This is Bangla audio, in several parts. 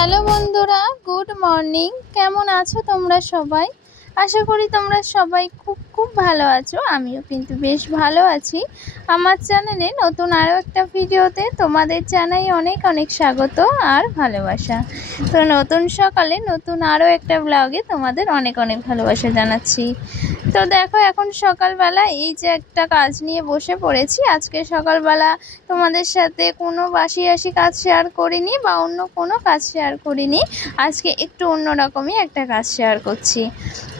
হ্যালো বন্ধুরা, গুড মর্নিং। কেমন আছো তোমরা সবাই? আশা করি তোমরা সবাই খুব খুব ভালো আছো। আমিও কিন্তু বেশ ভালো আছি। আমার চ্যানেলে নতুন আরও একটা ভিডিওতে তোমাদের জানাই অনেক অনেক স্বাগত আর ভালোবাসা। তো নতুন সকালে নতুন আরও একটা ব্লগে তোমাদের অনেক অনেক ভালোবাসা জানাচ্ছি। তো দেখো, এখন সকালবেলা এই যে একটা কাজ নিয়ে বসে পড়েছি। আজকে সকালবেলা তোমাদের সাথে কোনো বাসি কাজ শেয়ার করিনি বা অন্য কোনো কাজ শেয়ার করিনি। আজকে একটু অন্যরকমই একটা কাজ শেয়ার করছি।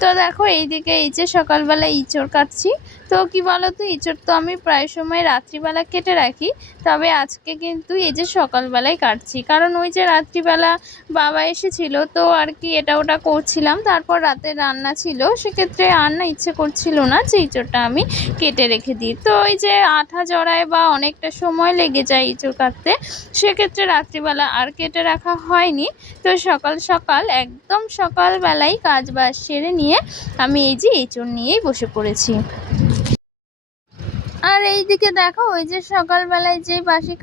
তো দেখো, এইদিকে এই যে সকালবেলা ইঁচড় কাটছি। তো কি বলো তো, ইঁচড় তো আমি প্রায় সময় রাত্রিবেলা কেটে রাখি, তবে আজকে কিন্তু এই যে সকালবেলায় কাটছি। কারণ ওই যে রাত্রিবেলা বাবা এসেছিল, তো আর কি এটা ওটা করছিলাম, তারপর রাতে রান্না ছিল, সেক্ষেত্রে আর না ইচ্ছে করছিল না যে ইঁচড়টা আমি কেটে রেখে দিই। তো ওই যে আঠা জড়ায় বা অনেকটা সময় লেগে যায় ইঁচড় কাটতে, সেক্ষেত্রে রাত্রিবেলা আর কেটে রাখা হয়নি। তো সকাল সকাল একদম সকালবেলায় কাজ বাজ সেরে নিয়ে আমি এই যে ইঁচড় নিয়েই বসে পড়েছি। আর এইদিকে দেখো, ওই যে সকালবেলায় যে বাসি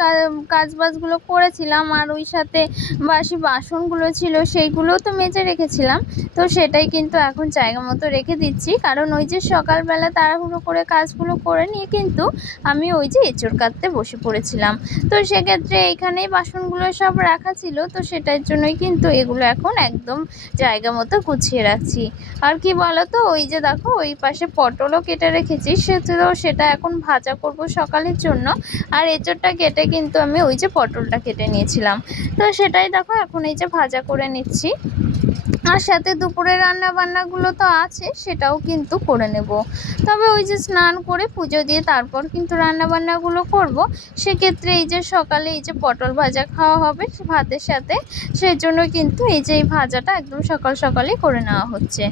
কাজবাজগুলো করেছিলাম আর ওই সাথে বাসি বাসনগুলো ছিল, সেইগুলোও তো মেজে রেখেছিলাম। তো সেটাই কিন্তু এখন জায়গা মতো রেখে দিচ্ছি, কারণ ওই যে সকালবেলা তাড়াহুড়ো করে কাজগুলো করে নিয়ে কিন্তু আমি ওই যে এঁচড় কাটতে বসে পড়েছিলাম। তো সেক্ষেত্রে এইখানেই বাসনগুলো সব রাখা ছিল, তো সেটার জন্যই কিন্তু এগুলো এখন একদম জায়গা মতো গুছিয়ে রাখছি। আর কি বলো তো, ওই যে দেখো ওই পাশে পটলও কেটে রেখেছি, সেটা এখন ভাজা করব সকালের জন্য। আর এঁচড়টা কেটে কিন্তু আমি ওই যে পটলটা কেটে নিয়েছিলাম, তো সেটাই দেখো এখন এই যে ভাজা করে নিচ্ছি। আর সাথে দুপুরে রান্না বান্নাগুলো তো আছে, সেটাও কিন্তু করে নেব। তবে ওই যে স্নান করে পুজো দিয়ে তারপর কিন্তু রান্না বান্নাগুলো করব। সেক্ষেত্রে এই যে সকালে এই যে পটল ভাজা খাওয়া হবে ভাতের সাথে, সেই জন্য কিন্তু এই যে এই ভাজাটা একদম সকাল সকালই করে নেওয়া হচ্ছে।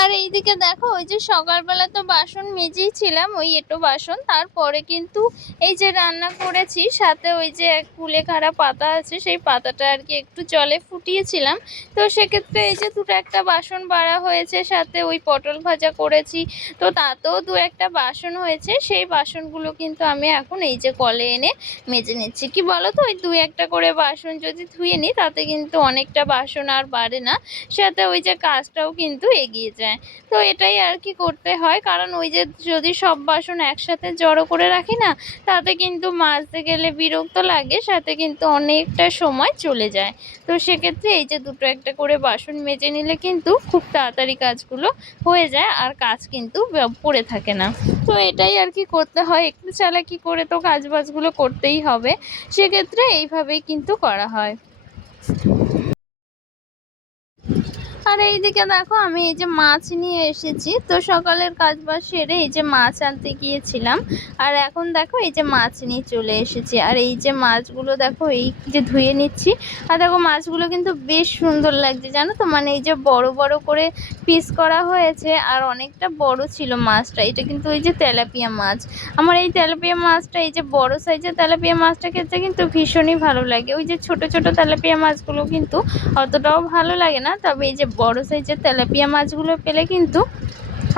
আর এইদিকে দেখো, ওই যে সকালবেলা তো বাসন মেজেই ছিলাম, ওই এঁটো বাসন। তারপরে কিন্তু এই যে রান্না করেছি, সাথে ওই যে এক কুলেখাড়া পাতা আছে, সেই পাতাটা আর কি একটু জলে ফুটিয়েছিলাম। তো সেক্ষেত্রে এই যে দুটো একটা বাসন বাড়া হয়েছে, সাথে ওই পটল ভাজা করেছি, তো তাতেও দু একটা বাসন হয়েছে। সেই বাসনগুলো কিন্তু আমি এখন এই যে কলে এনে মেজে নিচ্ছি। কি বলো তো, ওই দু একটা করে বাসন যদি ধুয়ে নিই, তাতে কিন্তু অনেকটা বাসন আর বাড়ে না, সাথে ওই যে কাজটাও কিন্তু এগিয়ে যায়। তো এটাই আর কি করতে হয়, কারণ ওই যে যদি সব বাসন একসাথে জড়ো করে রাখি না, তাতে কিন্তু মাজতে গেলে বিরক্ত লাগে, সাথে কিন্তু অনেকটা সময় চলে যায়। তো সেক্ষেত্রে এই যে দুটো একটা করে বাসন মেজে নিলে কিন্তু খুব তাড়াতাড়ি কাজগুলো হয়ে যায়, আর কাজ কিন্তু পড়ে থাকে না। তো এটাই আর কি করতে হয়, একটু চালাকি করে তো কাজবাজগুলো করতেই হবে। সেক্ষেত্রে এইভাবেই কিন্তু করা হয়। আর এইদিকে দেখো, আমি এই যে মাছ নিয়ে এসেছি। তো সকালের কাজ বাজ সেরে এই যে মাছ আনতে গিয়েছিলাম, আর এখন দেখো এই যে মাছ নিয়ে চলে এসেছি। আর এই যে মাছগুলো দেখো এই যে ধুয়ে নিচ্ছি। আর দেখো মাছগুলো কিন্তু বেশ সুন্দর লাগছে, জানো তো, মানে এই যে বড় বড় করে পিস করা হয়েছে, আর অনেকটা বড় ছিল মাছটা। এটা কিন্তু ওই যে তেলাপিয়া মাছ। আমার এই তেলাপিয়া মাছটা, এই যে বড় সাইজের তেলাপিয়া মাছটা খেতে কিন্তু ভীষণই ভালো লাগে। ওই যে ছোট ছোট তেলাপিয়া মাছগুলো কিন্তু অতটাও ভালো লাগে না, তবে এই যে বড় সাইজের তেলাপিয়া মাছগুলো পেলে কিন্তু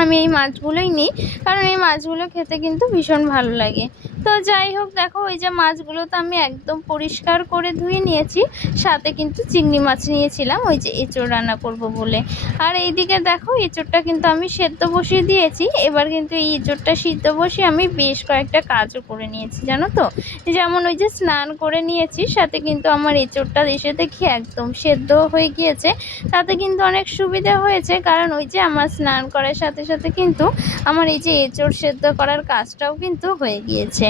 আমি এই মাছগুলোই নিই, কারণ এই মাছগুলো খেতে কিন্তু ভীষণ ভালো লাগে। তো যাই হোক, দেখো ওই যে মাছগুলো তো আমি একদম পরিষ্কার করে ধুয়ে নিয়েছি, সাথে কিন্তু চিংড়ি মাছ নিয়েছিলাম ওই যে এঁচড় রান্না করব বলে। আর এইদিকে দেখো, এঁচড়টা কিন্তু আমি সেদ্ধ বসিয়ে দিয়েছি। এবার কিন্তু এই এঁচড়টা সিদ্ধ বসিয়ে আমি বেশ কয়েকটা কাজও করে নিয়েছি, জানো তো। যেমন ওই যে স্নান করে নিয়েছি, সাথে কিন্তু আমার এঁচড়টা এসে দেখি একদম সেদ্ধ হয়ে গিয়েছে। তাতে কিন্তু অনেক সুবিধা হয়েছে, কারণ ওই যে আমার স্নান করার সাথে সাথে কিন্তু আমার এই যে এঁচড় সেদ্ধ করার কাজটাও কিন্তু হয়ে গিয়েছে।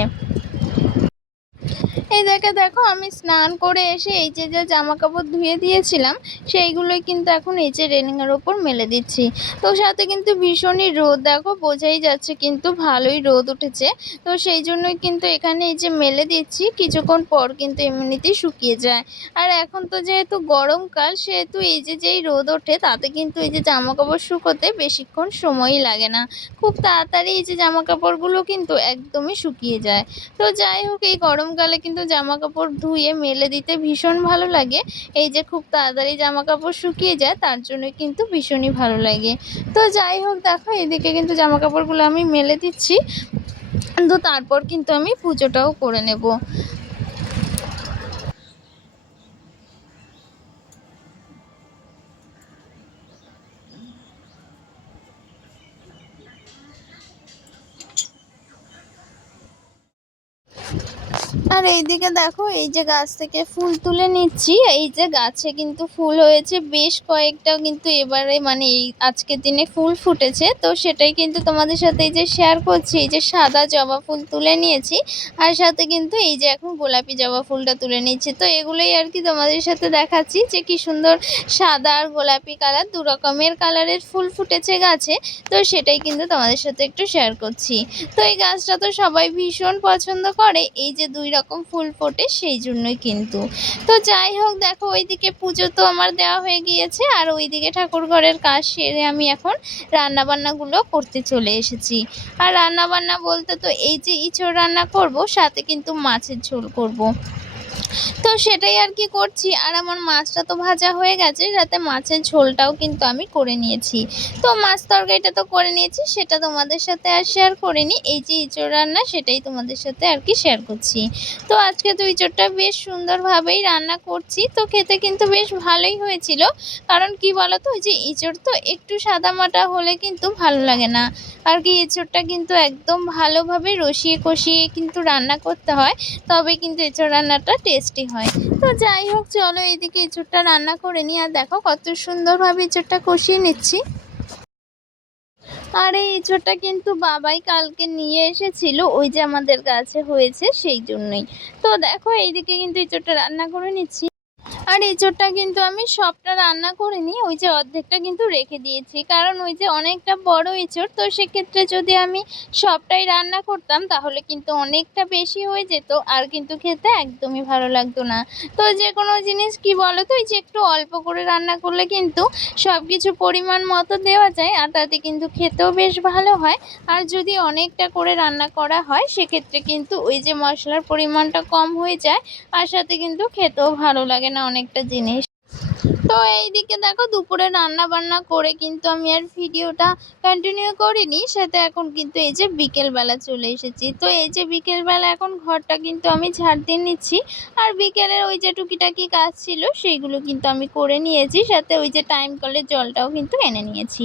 এই দেখো, আমি স্নান করে এসে এই যে যে জামা কাপড় ধুয়ে দিয়েছিলাম, সেইগুলোই কিন্তু এখন এই যে রেলিংয়ের ওপর মেলে দিচ্ছি। তো সাথে কিন্তু ভীষণই রোদ, দেখো বোঝাই যাচ্ছে কিন্তু ভালোই রোদ উঠেছে। তো সেই জন্যই কিন্তু এখানে এই যে মেলে দিচ্ছি, কিছুক্ষণ পর কিন্তু এমনিতেই শুকিয়ে যায়। আর এখন তো যেহেতু গরমকাল, সেহেতু এই যে যেই রোদ ওঠে, তাতে কিন্তু এই যে জামা কাপড় শুকোতে বেশিক্ষণ সময়ই লাগে না, খুব তাড়াতাড়ি এই যে জামা কাপড়গুলো কিন্তু একদমই শুকিয়ে যায়। তো যাই হোক, এই গরমকালে কিন্তু জামা কাপড় ধুয়ে মেলে দিতে ভীষণ ভালো লাগে। এই যে খুব তাড়াতাড়ি জামা কাপড় শুকিয়ে যায়, তার জন্য কিন্তু ভীষণই ভালো লাগে। তো যাই হোক, দেখো এদিকে কিন্তু জামা কাপড়গুলো আমি মেলে দিচ্ছি। তো তারপর কিন্তু আমি পুজোটাও করে নেব। আর এইদিকে দেখো, এই যে গাছ থেকে ফুল তুলে নিচ্ছি। এই যে গাছে কিন্তু ফুল হয়েছে বেশ কয়েকটা, কিন্তু এবারে মানে এই আজকের দিনে ফুল ফুটেছে, তো সেটাই কিন্তু তোমাদের সাথে এই যে শেয়ার করছি। এই যে সাদা জবা ফুল তুলে নিয়েছি, আর সাথে কিন্তু এই যে এখন গোলাপি জবা ফুলটা তুলে নিচ্ছি। তো এগুলোই আর কি তোমাদের সাথে দেখাচ্ছি যে কি সুন্দর সাদা আর গোলাপি কালার, দু রকমের কালারের ফুল ফুটেছে গাছে। তো সেটাই কিন্তু তোমাদের সাথে একটু শেয়ার করছি। তো এই গাছটা তো সবাই ভীষণ পছন্দ করে, এই যে দুই রকম ফুল ফোটে সেই জন্যই কিন্তু। তো যাই হোক, দেখো ওইদিকে পুজো তো আমার দেওয়া হয়ে গিয়েছে, আর ওইদিকে ঠাকুর ঘরের কাজ সেরে আমি এখন রান্নাবান্নাগুলো করতে চলে এসেছি। আর রান্নাবান্না বলতে তো এই যে ইঁচড় রান্না করব, সাথে কিন্তু মাছের ঝোল করব। তো সেটাই আর কি করছি। আর আমার মাছটা তো ভাজা হয়ে গেছে, সাথে মাছের ঝোলটাও কিন্তু আমি করে নিয়েছি। তো মাছ তরকারিটা তো করে নিয়েছি, সেটা তোমাদের সাথে আর শেয়ার করিনি। এই যে ইঁচড় রান্না, সেটাই তোমাদের সাথে আর কি শেয়ার করছি। তো আজকে তো ইঁচড়টা বেশ সুন্দরভাবেই রান্না করছি, তো খেতে কিন্তু বেশ ভালোই হয়েছিল। কারণ কি বলতো, ওই যে ইঁচড় তো একটু সাদামাটা হলে কিন্তু ভালো লাগে না আর কি। ইঁচড়টা কিন্তু একদম ভালোভাবে রসিয়ে কষিয়ে কিন্তু রান্না করতে হয়, তবে কিন্তু এঁচোড় রান্নাটা টেস্টি হয়। তো যাই হোক, চলো এইদিকে এঁচোড়টা রান্না করে নিই। আর দেখো কত সুন্দরভাবে এঁচোড়টা কষিয়ে নিচ্ছি। আর এই এঁচোড়টা কিন্তু বাবাই কালকে নিয়ে এসেছিল, ওই যে আমাদের গাছে হয়েছে সেই জন্যই। তো দেখো এইদিকে কিন্তু এঁচোড়টা রান্না করে নিচ্ছি। আর এঁচোড়টা কিন্তু আমি সবটা রান্না করিনি, ওই যে অর্ধেকটা কিন্তু রেখে দিয়েছি। কারণ ওই যে অনেকটা বড় এঁচোড়, তো সেক্ষেত্রে যদি আমি সবটাই রান্না করতাম তাহলে কিন্তু অনেকটা বেশি হয়ে যেত, আর কিন্তু খেতে একদমই ভালো লাগতো না। তো যে কোনো জিনিস কি বলো তো, ওই যে একটু অল্প করে রান্না করলে কিন্তু সব কিছু পরিমাণ মতো দেওয়া যায়, আর তাতে কিন্তু খেতেও বেশ ভালো হয়। আর যদি অনেকটা করে রান্না করা হয়, সেক্ষেত্রে কিন্তু ওই যে মশলার পরিমাণটা কম হয়ে যায়, আর সাথে কিন্তু খেতেও ভালো লাগে না অনেকটা জিনিস। তো এইদিকে দেখো, দুপুরে রান্না বান্না করে কিন্তু আমি আর ভিডিওটা কন্টিনিউ করিনি। সাথে এখন কিন্তু এই যে বিকেলবেলা চলে এসেছি। তো এই যে বিকেলবেলা এখন ঘরটা কিন্তু আমি ঝাড় দিয়ে নিচ্ছি। আর বিকেলের ওই যে টুকিটাকি কাজ ছিল সেইগুলো কিন্তু আমি করে নিয়েছি, সাথে ওই যে টাইম কলের জলটাও কিন্তু এনে নিয়েছি।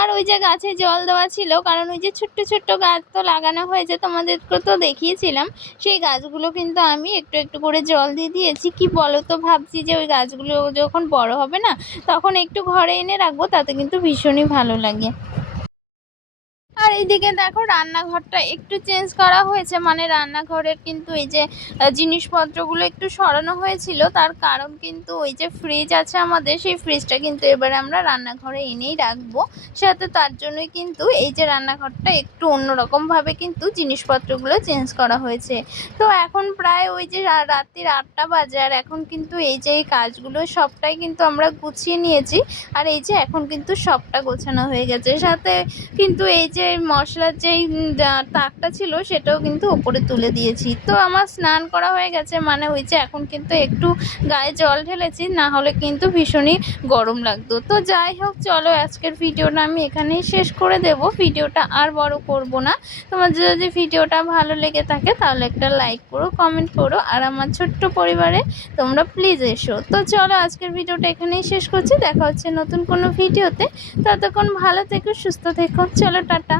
আর ওই যে গাছে জল দেওয়া ছিল, কারণ ওই যে ছোট্ট ছোট্ট গাছ তো লাগানো হয়েছে, তোমাদেরকে তো দেখিয়েছিলাম। সেই গাছগুলো কিন্তু আমি একটু একটু করে জল দিয়ে দিয়েছি। কি বলো তো, ভাবছি যে ওই গাছগুলো যখন বড় হবে না, তখন একটু ঘরে এনে রাখবো, তাতে কিন্তু ভীষণই ভালো লাগে। আর এইদিকে দেখো, রান্নাঘরটা একটু চেঞ্জ করা হয়েছে, মানে রান্নাঘরের কিন্তু এই যে জিনিসপত্রগুলো একটু সরানো হয়েছিল। তার কারণ কিন্তু ওই যে ফ্রিজ আছে আমাদের, সেই ফ্রিজটা কিন্তু এবারে আমরা রান্নাঘরে এনেই রাখবো। সাথে তার জন্যই কিন্তু এই যে রান্নাঘরটা একটু অন্যরকমভাবে কিন্তু জিনিসপত্রগুলো চেঞ্জ করা হয়েছে। তো এখন প্রায় ওই যে রাত্রির 8টা বাজে, আর এখন কিন্তু এই যে এই কাজগুলো সবটাই কিন্তু আমরা গুছিয়ে নিয়েছি। আর এই যে এখন কিন্তু সবটা গোছানো হয়ে গেছে। সাথে কিন্তু এই যে মশলার যেই তাকটা ছিল, সেটাও কিন্তু ওপরে তুলে দিয়েছি। তো আমার স্নান করা হয়ে গেছে, মানে ওই যে এখন কিন্তু একটু গায়ে জল ঢেলেছি, না হলে কিন্তু ভীষণই গরম লাগতো। তো যাই হোক, চলো আজকের ভিডিওটা আমি এখানেই শেষ করে দেব। ভিডিওটা আর বড় করব না। তোমাদের যদি ভিডিওটা ভালো লেগে থাকে তাহলে একটা লাইক করো, কমেন্ট করো, আর আমার ছোট্ট পরিবারে তোমরা প্লিজ এসো। তো চলো আজকের ভিডিওটা এখানেই শেষ করছি, দেখা হচ্ছে নতুন কোনো ভিডিওতে। ততক্ষণ ভালো থেকো, সুস্থ থেকো, চলো টাটা।